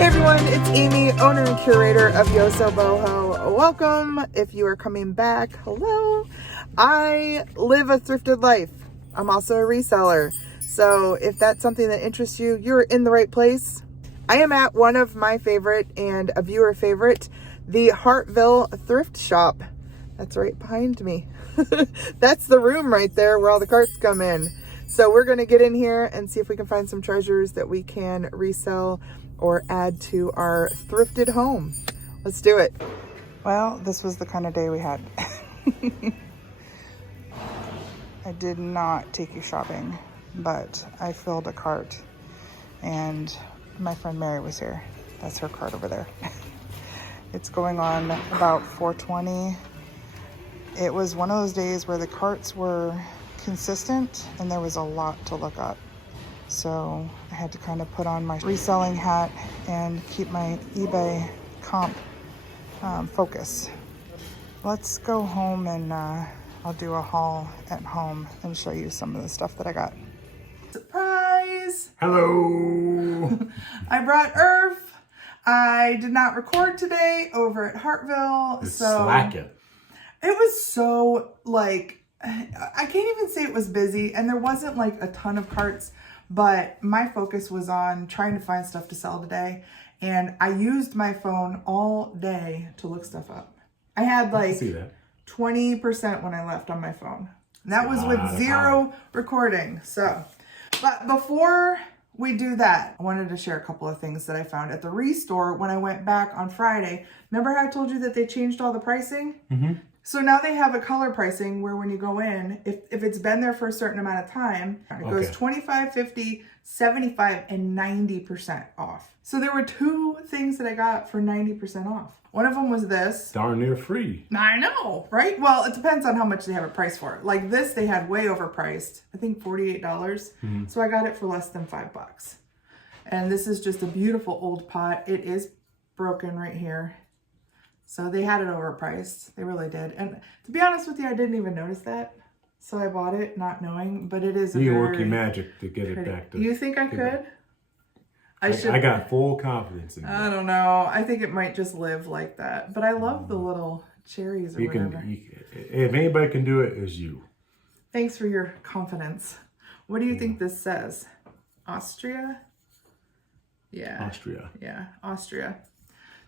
Hey everyone, it's Amy, owner and curator of Yosoboho. Welcome. If you are coming back, hello. I live a thrifted life. I'm also a reseller. So if that's something that interests you, you're in the right place. I am at one of my favorite and a viewer favorite, the Hartville Thrift Shoppe. That's right behind me. That's the room right there where all the carts come in. So we're going to get in here and see if we can find some treasures that we can resell or add to our thrifted home. Let's do it. Well, this was the kind of day we had. I did not take you shopping, but I filled a cart and my friend Mary was here. That's her cart over there. It's going on about 4:20. It was one of those days where the carts were consistent and there was a lot to look up. So I had to kind of put on my reselling hat and keep my eBay comp focus. Let's go home and I'll do a haul at home and show you some of the stuff that I got. Surprise! Hello! I brought Earth. I did not record today over at Hartville. It's slacking. It was so like, I can't even say it was busy and there wasn't like a ton of carts. But my focus was on trying to find stuff to sell today. And I used my phone all day to look stuff up. I had like 20% when I left on my phone. And that was with zero recording. So, but before we do that, I wanted to share a couple of things that I found at the ReStore when I went back on Friday. Remember how I told you that they changed all the pricing? Mm-hmm. So now they have a color pricing where when you go in, if it's been there for a certain amount of time, it goes 25, 50, 75, and 90% off. So there were two things that I got for 90% off. One of them was this. Darn near free. I know, right? Well, it depends on how much they have it priced for. Like this, they had way overpriced. I think $48. Mm-hmm. So I got it for less than $5. And this is just a beautiful old pot. It is broken right here. So they had it overpriced. They really did. And to be honest with you, I didn't even notice that. So I bought it not knowing, but it is you work your magic to get it back to. You think I could? I got full confidence in you. I don't know. I think it might just live like that. But I love the little cherries or whatever. If anybody can do it, it's you. Thanks for your confidence. What do you think this says? Austria? Yeah. Austria. Yeah, Austria.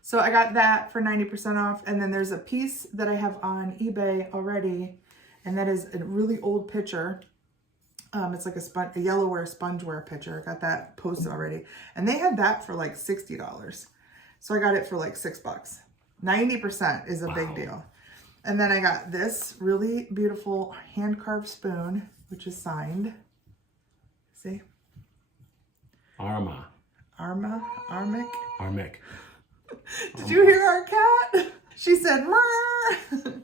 So I got that for 90% off. And then there's a piece that I have on eBay already. And that is a really old picture. It's like a yellowware spongeware picture. I got that posted already. And they had that for like $60. So I got it for like $6. 90% is a big deal. And then I got this really beautiful hand-carved spoon, which is signed. See? Armic. Did you hear our cat? She said, "Murr."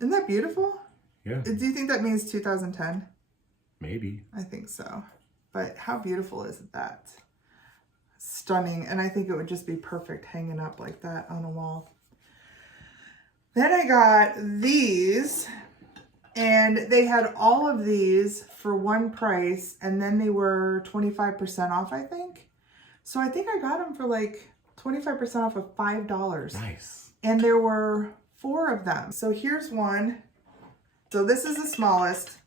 Isn't that beautiful? Yeah. Do you think that means 2010? Maybe. I think so. But how beautiful is that? Stunning. And I think it would just be perfect hanging up like that on a wall. Then I got these. And they had all of these for one price. And then they were 25% off, I think. So I think I got them for like 25% off of $5. Nice. And there were 4 of them. So here's one. So this is the smallest.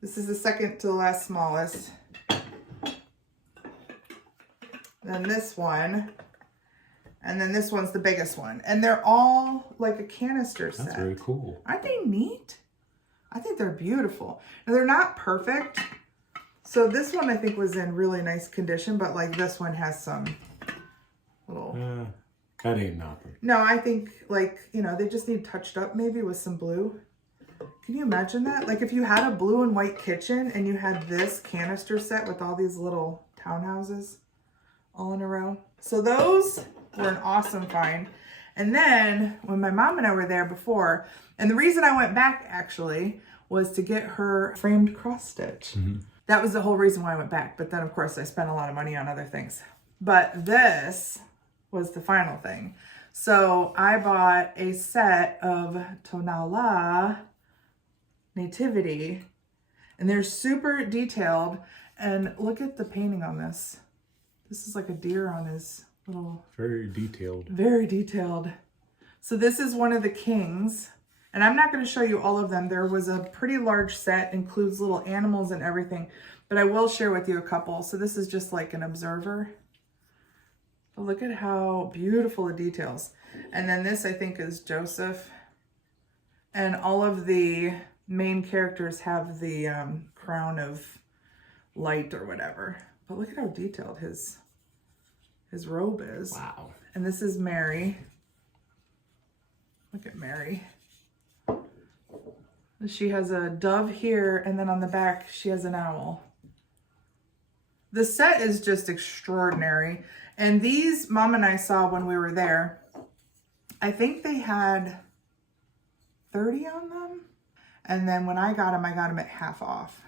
This is the second to the last smallest. Then this one. And then this one's the biggest one. And they're all like a canister set. That's very cool. Aren't they neat? I think they're beautiful. Now they're not perfect. So this one I think was in really nice condition, but like this one has some little... that ain't nothing. No, I think like, you know, they just need touched up maybe with some blue. Can you imagine that? Like if you had a blue and white kitchen and you had this canister set with all these little townhouses all in a row. So those were an awesome find. And then when my mom and I were there before, and the reason I went back actually was to get her framed cross stitch. Mm-hmm. That was the whole reason why I went back. But then of course I spent a lot of money on other things. But this was the final thing. So I bought a set of Tonala Nativity, and they're super detailed. And look at the painting on this. This is like a deer on his little. Very detailed. Very detailed. So this is one of the kings. And I'm not going to show you all of them. There was a pretty large set, includes little animals and everything. But I will share with you a couple. So this is just like an observer. But look at how beautiful the details. And then this, I think, is Joseph. And all of the main characters have the crown of light or whatever. But look at how detailed his robe is. Wow. And this is Mary. Look at Mary. She has a dove here, and then on the back, she has an owl. The set is just extraordinary. And these, Mom and I saw when we were there, I think they had 30 on them. And then when I got them at half off.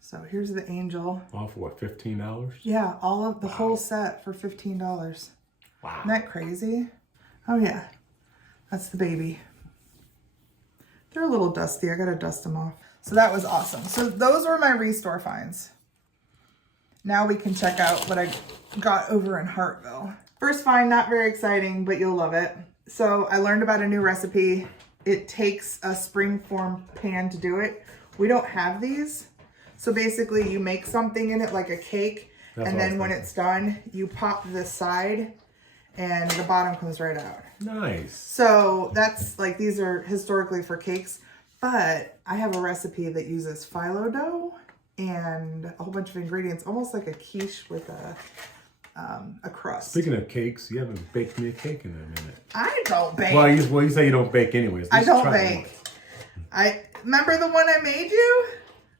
So here's the angel. Off what, $15? Yeah, all of the whole set for $15. Wow. Isn't that crazy? Oh yeah, that's the baby. They're a little dusty. I gotta dust them off. So that was awesome. So those were my ReStore finds. Now we can check out what I got over in Hartville. First find, not very exciting, but you'll love it. So I learned about a new recipe. It takes a springform pan to do it. We don't have these. So basically you make something in it like a cake, and then when it's done, you pop this side and the bottom comes right out. Nice. So that's like, these are historically for cakes, but I have a recipe that uses phyllo dough and a whole bunch of ingredients, almost like a quiche with a crust. Speaking of cakes, you haven't baked me a cake in a minute. I don't bake. Well, you say you don't bake anyways. I don't bake. I remember the one I made you?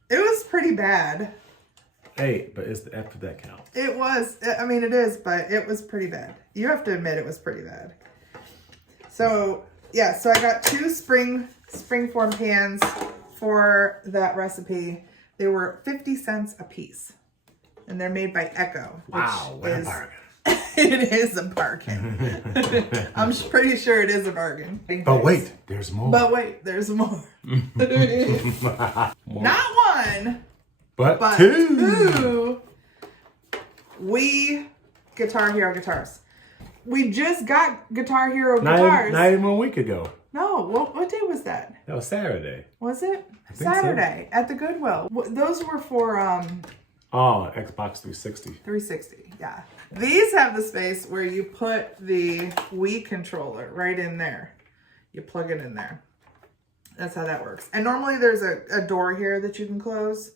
It was pretty bad. Hey, but it's the after that count. It was. I mean, it is, but it was pretty bad. You have to admit it was pretty bad. So, yeah, so I got 2 springform pans for that recipe. They were 50 cents a piece. And they're made by Echo. Wow, what a bargain. It is a bargain. I'm pretty sure it is a bargain. But wait, there's more. But wait, there's more. Not one. But 2. 2. We Guitar Hero guitars. We just got Guitar Hero guitars. Not even a week ago. No, what day was that? That was Saturday. Was it? I think Saturday at the Goodwill. Those were for Oh, Xbox 360. 360, yeah. These have the space where you put the Wii controller right in there. You plug it in there. That's how that works. And normally there's a door here that you can close,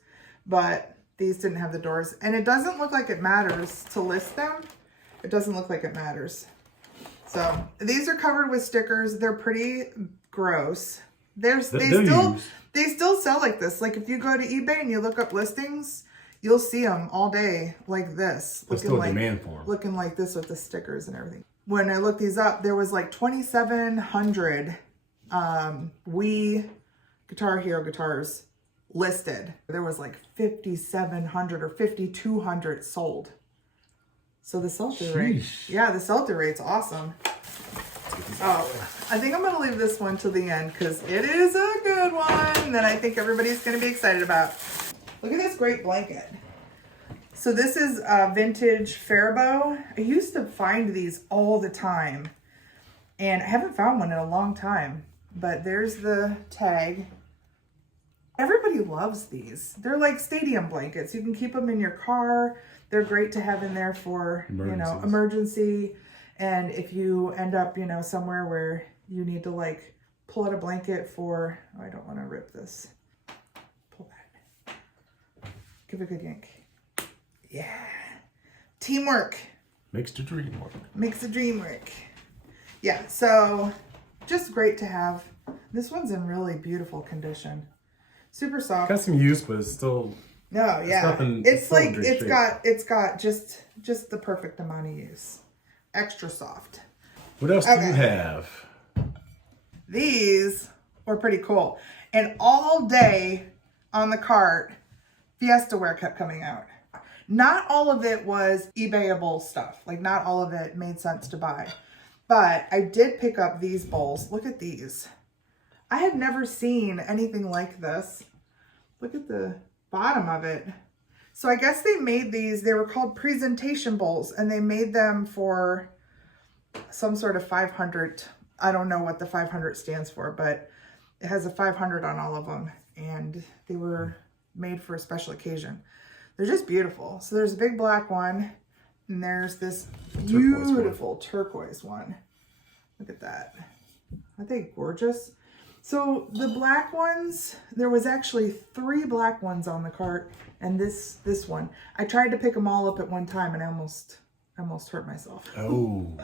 but these didn't have the doors. And it doesn't look like it matters to list them. It doesn't look like it matters. So these are covered with stickers. They're pretty gross. They still sell like this. Like if you go to eBay and you look up listings, you'll see them all day like this. There's still a demand for them. Looking like this with the stickers and everything. When I looked these up, there was like 2,700 Wii Guitar Hero guitars listed. There was like 5,700 or 5,200 sold. So the sell-through rate, yeah, the sell-through rate's awesome. Oh, I think I'm gonna leave this one till the end because it is a good one that I think everybody's gonna be excited about. Look at this great blanket. So this is vintage Faribault. I used to find these all the time, and I haven't found one in a long time. But there's the tag. Everybody loves these. They're like stadium blankets. You can keep them in your car. They're great to have in there for, emergency. And if you end up, somewhere where you need to like pull out a blanket for, oh, I don't want to rip this. Pull that. Give it a good yank. Yeah. Teamwork. Makes the dream work. Makes the dream work. Yeah, so just great to have. This one's in really beautiful condition. Super soft. Got some use, but it's still... No, yeah. It's got just the perfect amount of use. Extra soft. What else do you have? These were pretty cool. And all day on the cart, Fiesta wear kept coming out. Not all of it was eBayable stuff. Like not all of it made sense to buy. But I did pick up these bowls. Look at these. I had never seen anything like this. Look at the bottom of it. So I guess they made these, they were called presentation bowls, and they made them for some sort of 500. I don't know what the 500 stands for, but it has a 500 on all of them, and they were made for a special occasion. They're just beautiful. So there's a big black one, and there's this beautiful turquoise one. Look at that. Aren't they gorgeous? So the black ones, there was actually 3 black ones on the cart, and this one. I tried to pick them all up at one time, and I almost hurt myself. Oh,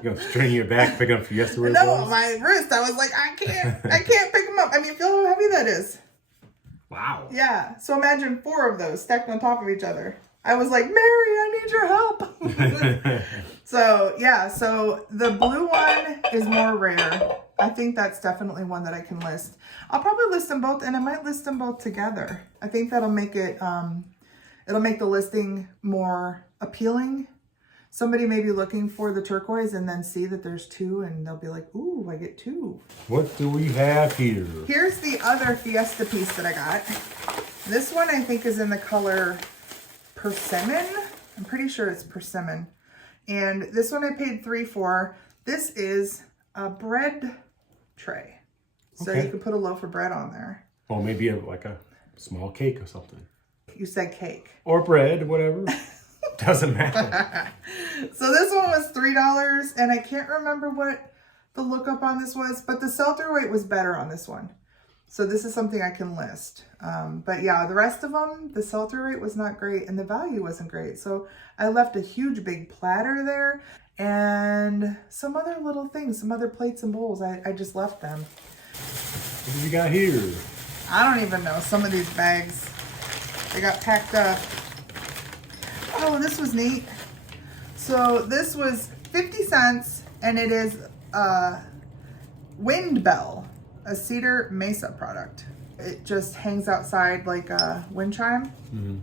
you're gonna strain your back picking up yesterday? No, my wrist. I was like, I can't pick them up. I mean, feel how heavy that is. Wow. Yeah. So imagine 4 of those stacked on top of each other. I was like, Mary, I need your help. So yeah, so the blue one is more rare. I think that's definitely one that I can list. I'll probably list them both, and I might list them both together. I think that'll make it, it'll make the listing more appealing. Somebody may be looking for the turquoise and then see that there's 2, and they'll be like, ooh, I get 2. What do we have here? Here's the other Fiesta piece that I got. This one I think is in the color Persimmon. I'm pretty sure it's Persimmon. And this one I paid $3 for. This is a bread tray. So you can put a loaf of bread on there. Or maybe like a small cake or something. You said cake. Or bread, whatever. Doesn't matter. So this one was $3, and I can't remember what the lookup on this was, but the sell-through rate was better on this one. So this is something I can list. But yeah, the rest of them, the sell-through rate was not great, and the value wasn't great. So I left a huge big platter there, and some other little things, some other plates and bowls. I just left them. What do we got here? I don't even know. Some of these bags, they got packed up. Oh, this was neat. So this was 50 cents, and it is a wind bell, a cedar mesa product. It just hangs outside like a wind chime. Mm-hmm.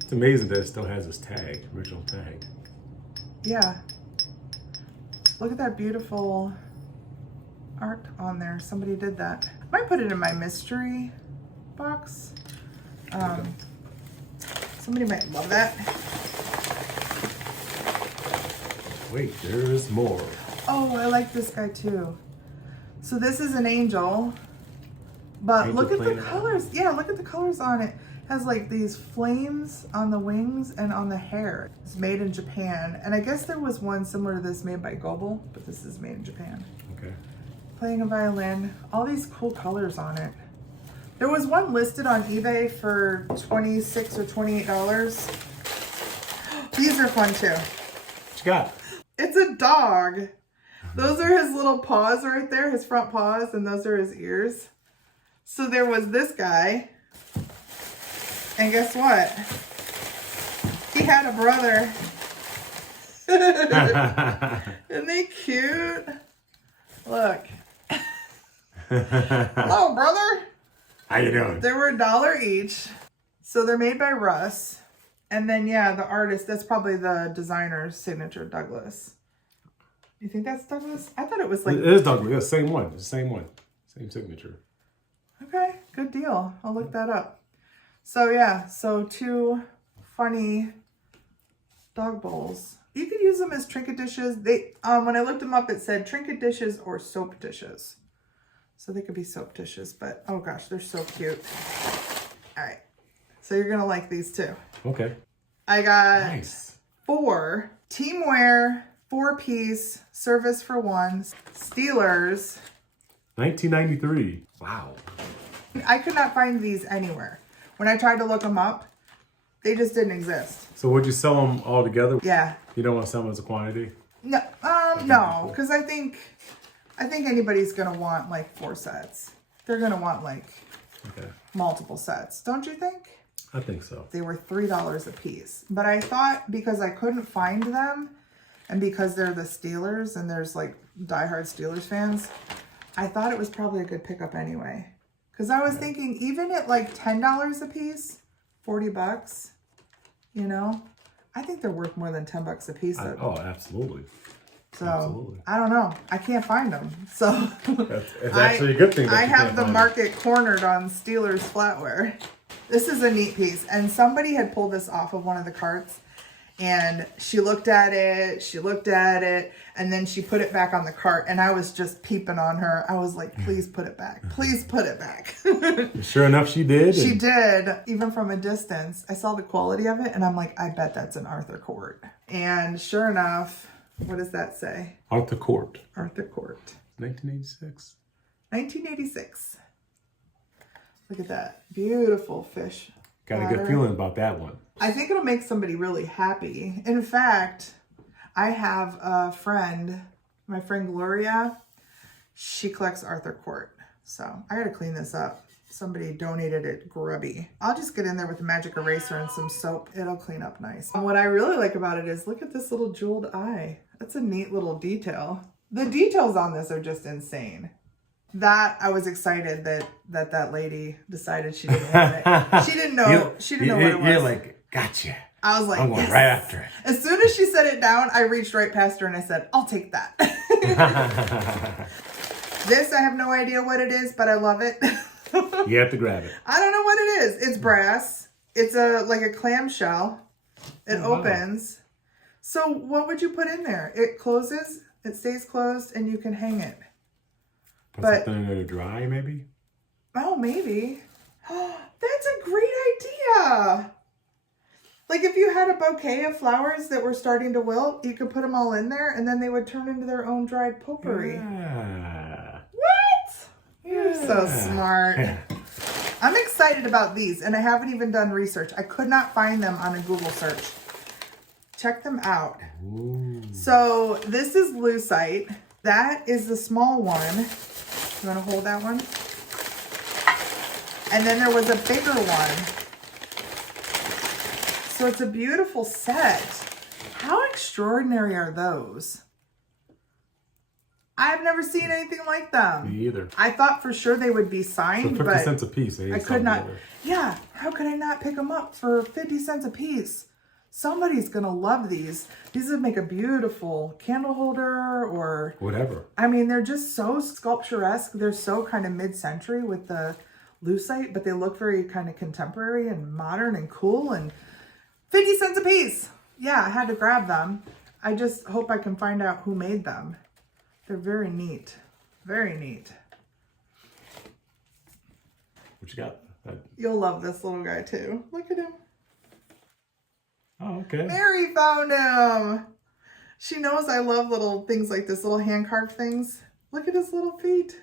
It's amazing that it still has this tag, original tag. Yeah. Look at that beautiful art on there. Somebody did that. I might put it in my mystery box. Somebody might love that. Wait, there's more. Oh, I like this guy too. So this is an angel, but Angel look at the planet. colors. Yeah, look at the colors on it. It has like these flames on the wings and on the hair. It's made in Japan. And I guess there was one similar to this made by Gobel, but this is made in Japan. Okay. Playing a violin. All these cool colors on it. There was one listed on eBay for $26 or $28. These are fun too. What you got? It's a dog. Those are his little paws right there, his front paws, and those are his ears. So there was this guy. And guess what? He had a brother. Isn't they cute? Look. Hello, brother. How you doing? They were $1 each. So they're made by Russ. And then, yeah, the artist, that's probably the designer's signature, Douglas. You think that's Douglas? I thought it was like... It is Douglas. Yeah, same one. It's the same one. Same signature. Okay, good deal. I'll look that up. So, yeah, so 2 funny dog bowls. You could use them as trinket dishes. They when I looked them up, it said trinket dishes or soap dishes. So they could be soap dishes, but oh gosh, they're so cute. All right, so you're gonna like these too. Okay. I got Nice. 4 teamwear, 4-piece service for one Steelers. 1993. Wow. I could not find these anywhere. When I tried to look them up, they just didn't exist. So would you sell them all together? Yeah. You don't want to sell them as a quantity? No, no, because I think anybody's gonna want like 4 sets. They're gonna want like multiple sets, don't you think? I think so. They were $3 a piece, but I thought because I couldn't find them, and because they're the Steelers and there's like diehard Steelers fans, I thought it was probably a good pickup anyway. Because I was thinking even at like $10 a piece, $40, you know, I think they're worth more than $10 a piece. Oh, absolutely. So Absolutely. I don't know. I can't find them. So It's actually a good thing. That I you have can't the find market cornered on Steelers flatware. This is a neat piece. And somebody had pulled this off of one of the carts. And she looked at it, and then she put it back on the cart. And I was just peeping on her. I was like, please put it back. Please put it back. Sure enough, she did. She did. Even from a distance. I saw the quality of it, and I'm like, I bet that's an Arthur Court. And sure enough, what does that say? Arthur Court. Arthur Court. 1986. 1986. Look at that. Beautiful fish. Got a good feeling about that one. I think it'll make somebody really happy. In fact, I have a friend, my friend Gloria, she collects Arthur Court. So I gotta clean this up. Somebody donated it grubby. I'll just get in there with a magic eraser and some soap. It'll clean up nice. And what I really like about it is, look at this little jeweled eye. That's a neat little detail. The details on this are just insane. That I was excited that lady decided she didn't want it. She didn't know. She didn't know what it was. You're like, gotcha. I was like, I'm going yes. right after it. As soon as she set it down, I reached right past her and I said, I'll take that. This, I have no idea what it is, but I love it. You have to grab it. I don't know what it is. It's brass. It's like a clamshell. It opens. So what would you put in there? It closes. It stays closed, and you can hang it. Put something in there to dry, maybe? Oh, maybe. That's a great idea. Like if you had a bouquet of flowers that were starting to wilt, you could put them all in there, and then they would turn into their own dried potpourri. Yeah. What? You're so smart. Yeah. I'm excited about these, and I haven't even done research. I could not find them on a Google search. Check them out. Ooh. So this is lucite. That is the small one. You want to hold that one? And then there was a bigger one. So it's a beautiful set. How extraordinary are those? I've never seen anything like them. Me either. I thought for sure they would be signed, So 50 but cents a piece. I could not. Yeah, how could I not pick them up for 50 cents a piece? Somebody's going to love these. These would make a beautiful candle holder or whatever. I mean, they're just so sculpturesque. They're so kind of mid-century with the lucite, but they look very kind of contemporary and modern and cool, and 50 cents a piece. Yeah, I had to grab them. I just hope I can find out who made them. They're very neat. Very neat. What you got? You'll love this little guy too. Look at him. Oh, okay. Mary found him. She knows I love little things like this, little hand carved things. Look at his little feet.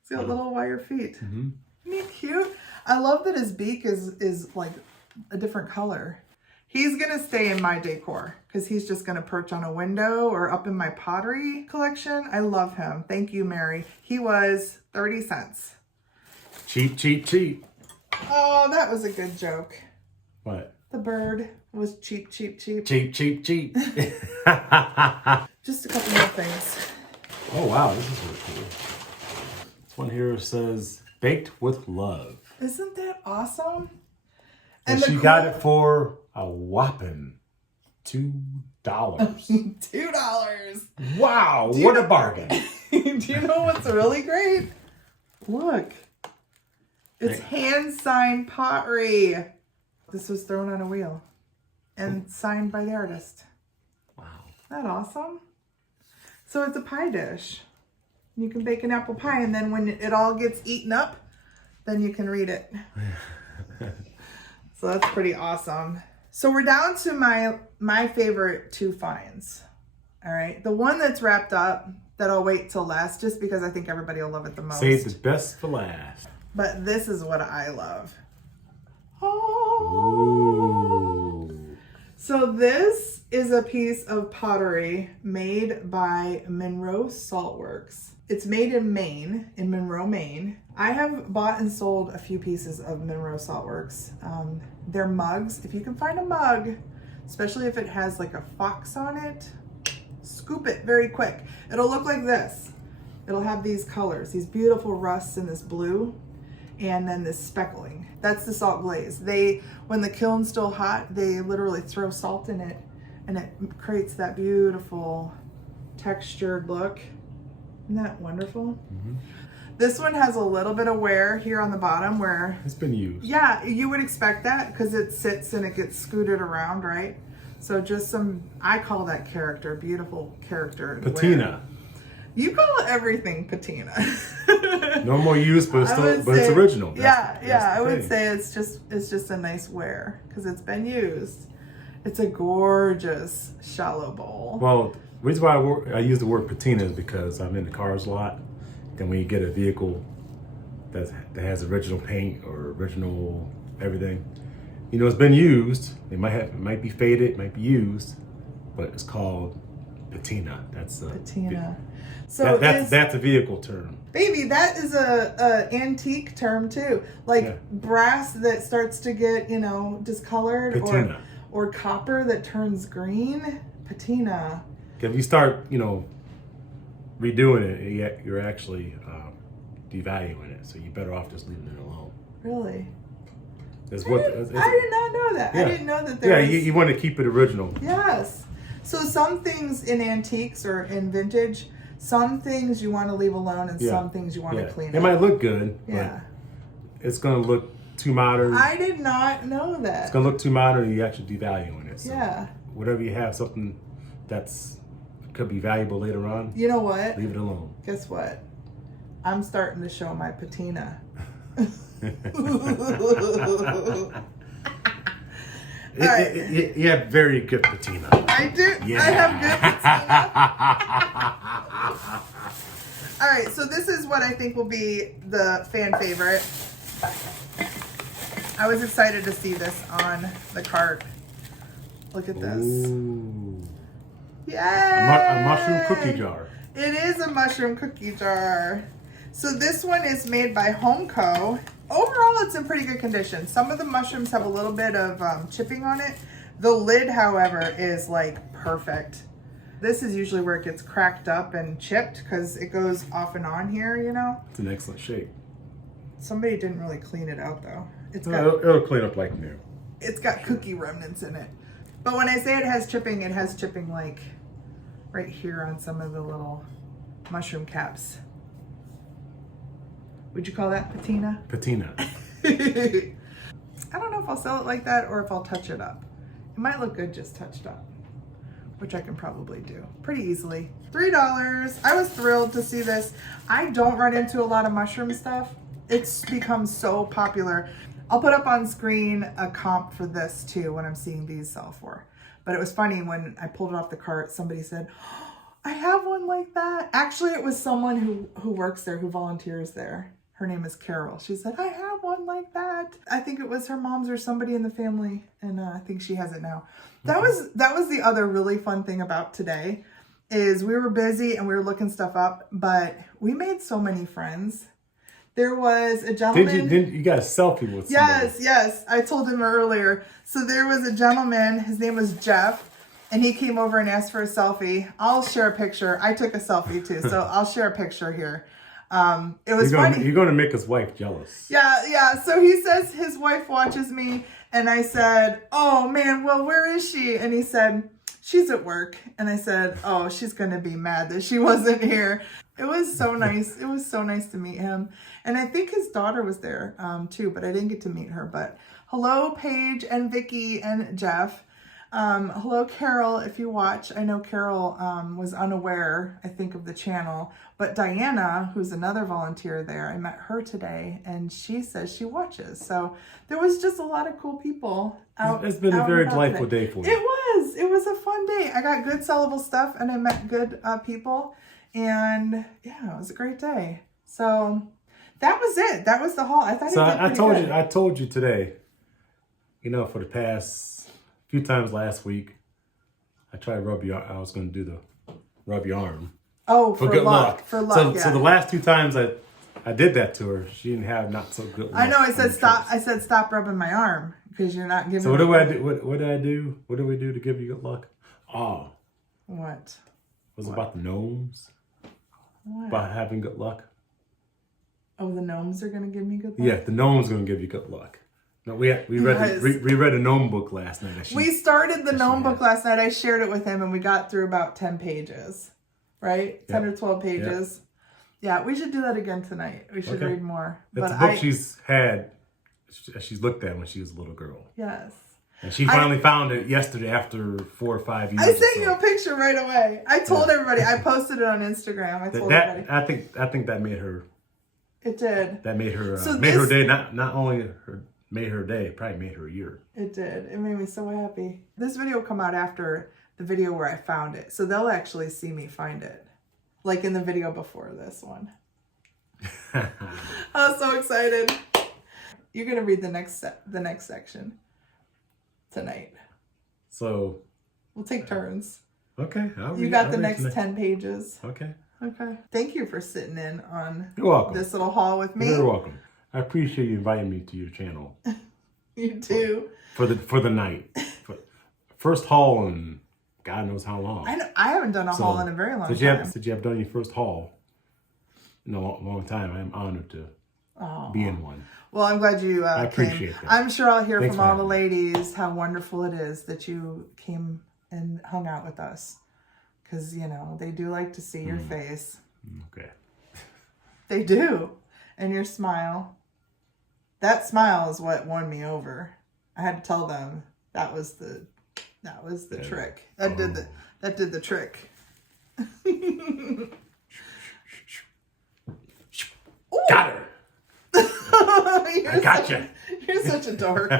He's got little wire feet. Mm-hmm. Isn't he cute? I love that his beak is like a different color. He's going to stay in my decor because he's just going to perch on a window or up in my pottery collection. I love him. Thank you, Mary. He was 30 cents. Cheap, cheap, cheap. Oh, that was a good joke. What? The bird was cheap, cheap, cheap. Cheap, cheap, cheap. Just a couple more things. Oh, wow. This is really cool. This one here says, baked with love. Isn't that awesome? And she got it for a whopping $2. $2. Wow, what a bargain. Do you know what's really great? Look. It's hand-signed pottery. This was thrown on a wheel and signed by the artist. Wow. Isn't that awesome? So it's a pie dish. You can bake an apple pie, and then when it all gets eaten up, then you can read it. So that's pretty awesome. So we're down to my favorite two finds. All right. The one that's wrapped up that I'll wait till last just because I think everybody will love it the most. Save the best for last. But this is what I love. Oh. Ooh. So this is a piece of pottery made by Monroe Saltworks. It's made in Maine, in Monroe, Maine. I have bought and sold a few pieces of Monroe Saltworks. They're mugs. If you can find a mug, especially if it has like a fox on it, scoop it very quick. It'll look like this. It'll have these colors, these beautiful rusts and this blue, and then this speckling. That's the salt glaze. When the kiln's still hot, they literally throw salt in it, and it creates that beautiful textured look. Isn't that wonderful? Mm-hmm. This one has a little bit of wear here on the bottom where... It's been used. Yeah, you would expect that because it sits and it gets scooted around, right? So just some, I call that character, beautiful character. Patina. Wear. You call everything patina. No more use, but it's original. I would say it's just a nice wear because it's been used. It's a gorgeous shallow bowl. Well, the reason why I use the word patina is because I'm in the cars a lot. And when you get a vehicle that has original paint or original everything, you know, it's been used. It might be faded, it might be used, but it's called patina. That's patina. So that's a vehicle term. Baby, that is a antique term too. Like brass that starts to get, you know, discolored, patina. or copper that turns green. Patina. If you start, you know, redoing it, you're actually devaluing it. So you're better off just leaving it alone. Really? I did not know that. Yeah. I didn't know that there was... you want to keep it original. Yes. So some things in antiques or in vintage, some things you want to leave alone and some things you want to clean up. It might look good, but it's going to look too modern. I did not know that. It's going to look too modern and you're actually devaluing it. So yeah. Whatever you have, something that's could be valuable later on. You know what? Leave it alone. Guess what? I'm starting to show my patina. You have very good patina. I do. Yeah. I have good patina. All right, so this is what I think will be the fan favorite. I was excited to see this on the cart. Look at this. Ooh. Yeah. A mushroom cookie jar. It is a mushroom cookie jar. So this one is made by Home Co. Overall, it's in pretty good condition. Some of the mushrooms have a little bit of chipping on it. The lid, however, is like perfect. This is usually where it gets cracked up and chipped because it goes off and on here, you know? It's in excellent shape. Somebody didn't really clean it out though. It'll clean up like new. It's got cookie remnants in it. But when I say it has chipping like right here on some of the little mushroom caps. Would you call that patina? Patina. I don't know if I'll sell it like that or if I'll touch it up. It might look good just touched up, which I can probably do pretty easily. $3. I was thrilled to see this. I don't run into a lot of mushroom stuff. It's become so popular. I'll put up on screen a comp for this too when I'm seeing these sell for. But it was funny when I pulled it off the cart, somebody said, oh, I have one like that. Actually, it was someone who works there, who volunteers there. Her name is Carol. She said, I have one like that. I think it was her mom's or somebody in the family. And I think she has it now. That was the other really fun thing about today is we were busy and we were looking stuff up, but we made so many friends. There was a gentleman. You got a selfie with somebody? Yes. I told him earlier. So there was a gentleman. His name was Jeff. And he came over and asked for a selfie. I'll share a picture. I took a selfie too. So I'll share a picture here. It was funny. You're going to make his wife jealous. Yeah. So he says his wife watches me. And I said, oh man, well, where is she? And he said, she's at work. And I said, oh, she's going to be mad that she wasn't here. It was so nice. It was so nice to meet him. And I think his daughter was there too, but I didn't get to meet her. But hello, Paige and Vicky and Jeff. Hello, Carol, if you watch. I know Carol was unaware, I think, of the channel. But Diana, who's another volunteer there, I met her today, and she says she watches. So there was just a lot of cool people out. It's been a very delightful day for you. It was. It was a fun day. I got good sellable stuff, and I met good people. And yeah, it was a great day. So that was it. That was the haul. I thought it did pretty good. I told you today, you know, for the past few times last week, I tried to rub your arm. Oh, for good luck. For luck. So the last two times I did that to her, she didn't have not so good luck. I know. I said stop. I said stop rubbing my arm because you're not giving. So what do I do? What did I do? What do we do to give you good luck? Oh. What? Was it about the gnomes? What? About having good luck? Oh, the gnomes are gonna give me good luck. Yeah, the gnomes gonna give you good luck. No, we read a gnome book last night. We started the gnome book last night. I shared it with him, and we got through about 10 pages, right? 10 or 12 pages. Yeah, we should do that again tonight. We should read more. That's a book she's looked at when she was a little girl. Yes. And she finally found it yesterday after 4 or 5 years. I sent you a picture right away. I told everybody. I posted it on Instagram. I told everybody. I think that made her. It did. That made her her day. Not only made her day, it probably made her year. It did. It made me so happy. This video will come out after the video where I found it, so they'll actually see me find it, like in the video before this one. I was so excited. You're gonna read the next section tonight. So we'll take turns. Okay. You got the next 10 pages. Okay. Okay. Thank you for sitting in on this little haul with me. You're welcome. I appreciate you inviting me to your channel. You too. For the night. First haul in God knows how long. I know. I haven't done a haul in a very long time. Since you have done your first haul in a long time, I'm honored to be in one. Well, I'm glad you I appreciate came. that. I'm sure I'll hear from all the ladies how wonderful it is that you came and hung out with us. Because, you know, they do like to see your face. Okay. They do. And your smile. That smile is what won me over. I had to tell them that was the trick. That did the trick. Got her. I gotcha. You're such a dork.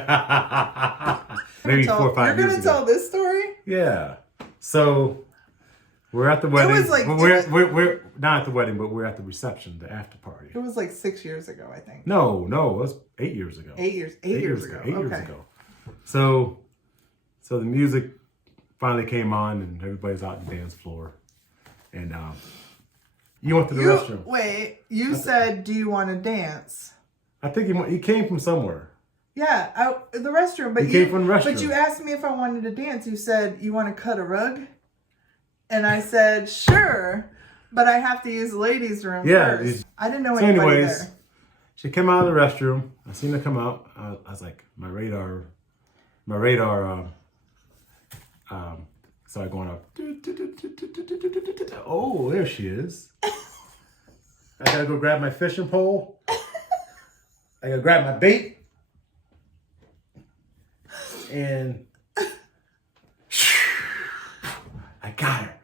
Maybe 4 or 5 years ago. You're gonna tell this story? Yeah. So we're at the wedding. It was like we're not at the wedding, but we're at the reception, the after party. It was like 6 years ago, I think. No, it was 8 years ago. 8 years ago. 8 years ago. So the music finally came on, and everybody's out on the dance floor, and you went to the restroom. Wait, you said, "Do you want to dance?" I think he came from somewhere. Yeah, the restroom. But he came from the restroom. But you asked me if I wanted to dance. You said, "You want to cut a rug?" And I said, "Sure, but I have to use the ladies' room first." I didn't know anybody there. She came out of the restroom. I seen her come out. I was like, my radar started going up. Oh, there she is. I gotta go grab my fishing pole. I gotta grab my bait. And I got her.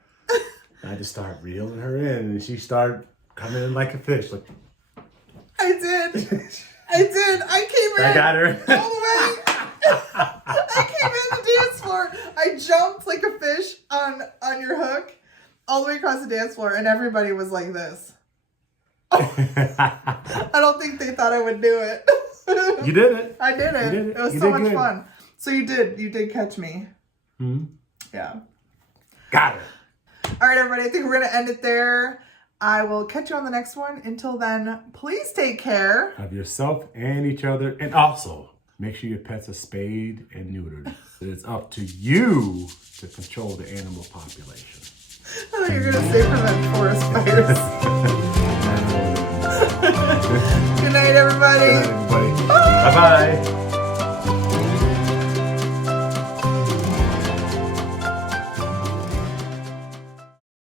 I just started reeling her in, and she started coming in like a fish. Like, I did. I came in. I got her. All the way. I came in the dance floor. I jumped like a fish on your hook all the way across the dance floor, and everybody was like this. I don't think they thought I would do it. You did it. I did it. It was so much fun. So you did catch me. Mm-hmm. Yeah. Got it. All right, everybody. I think we're going to end it there. I will catch you on the next one. Until then, please take care of yourself and each other. And also, make sure your pets are spayed and neutered. It's up to you to control the animal population. I thought you were going to say prevent forest fires. Good night, everybody. Good night, everybody. Bye-bye.